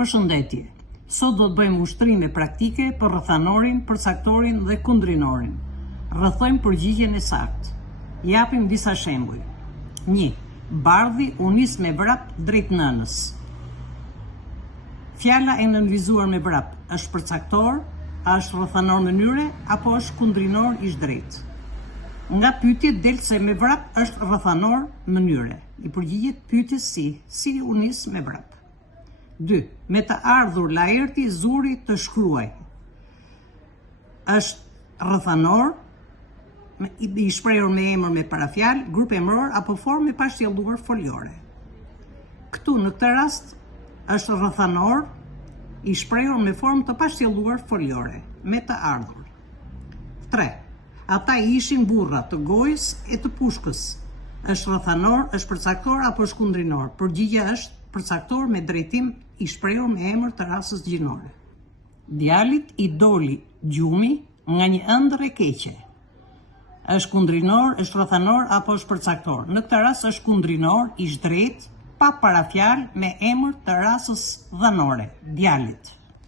Përshëndetje. Sot do të bëjmë ushtrime praktike për rrethanorin, përcaktorin dhe kundrinorin. Rrethojmë përgjigjen e saktë. Japim disa shembuj. 1. Bardhi u nis me vrap drejt nënës. Fjala e nënvizuar me vrap është përcaktor, a është rrethanor mënyre apo është kundrinor ish drejt? Nga pyetjet del se me vrap është rrethanor mënyre. I përgjigjet pyetjes si u nis me vrap. 2. Me të ardhur laerti zuri të shkruaj. Është rrethanor, i shprehur me emër me parafjalë, grup emëror apo formë me pashtjelluar foliore. Këtu në këtë rast është rrethanor i shprehur me formë të pashtjelluar foliore, me të ardhur. 3. Ata ishin burra të gojës e të pushkës. Është rrethanor, është përcaktor apo është kundrinor? Përgjigjja është përcaktor me drejtim i shprehur me emër të rasës gjinore. Djalit i doli gjumi nga një ëndër e keqe. Është kundrinor, është rrethanor apo është përcaktor? Në këtë rast është kundrinor, ish drejt, pa parafjalë me emër të rasës dhanore, djalit.